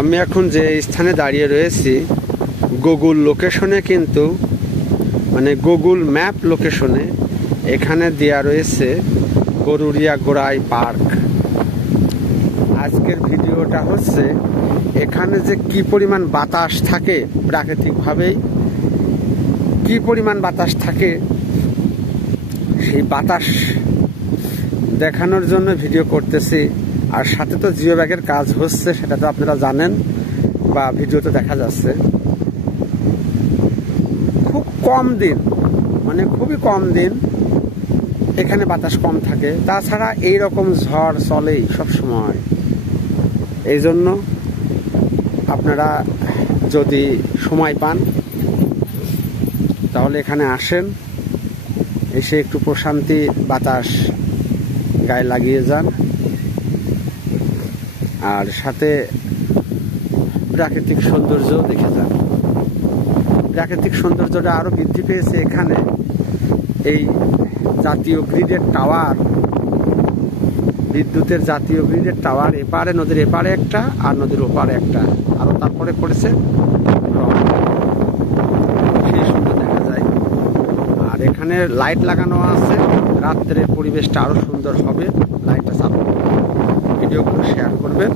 আমি এখন যে স্থানে দাঁড়িয়ে রয়েছি গুগল লোকেশনে, কিন্তু মানে গুগল ম্যাপ লোকেশনে এখানে দেয়া রয়েছে গরুরিয়া গোড়াই পার্ক। আজকের ভিডিওটা হচ্ছে এখানে যে কি পরিমাণ বাতাস থাকে, প্রাকৃতিকভাবেই কি পরিমাণ বাতাস থাকে সেই বাতাস দেখানোর জন্য ভিডিও করতেছি। আর সাথে তো জিও ব্যাগের কাজ হচ্ছে, সেটা তো আপনারা জানেন বা ভিডিওতে দেখা যাচ্ছে। খুব কম দিন, মানে খুবই কম দিন এখানে বাতাস কম থাকে, তাছাড়া এই রকম ঝড় চলেই সব সময়। এই জন্য আপনারা যদি সময় পান তাহলে এখানে আসেন, এসে একটু প্রশান্তি বাতাস গায়ে লাগিয়ে যান, আর সাথে প্রাকৃতিক সৌন্দর্য দেখে যান। প্রাকৃতিক সৌন্দর্যটা আরো বৃদ্ধি পেয়েছে এখানে এই জাতীয় গ্রিডের টাওয়ার, বিদ্যুতের জাতীয় গ্রিডের টাওয়ার এপারে, নদীর এপারে একটা আর নদীর ওপারে একটা, আরো তারপরে করেছে সেই সুন্দর দেখা যায়। আর এখানে লাইট লাগানো আছে, রাত্রে পরিবেশটা আরো সুন্দর হবে। লাইটটা চালু, ভিডিওগুলো শেয়ার করবেন।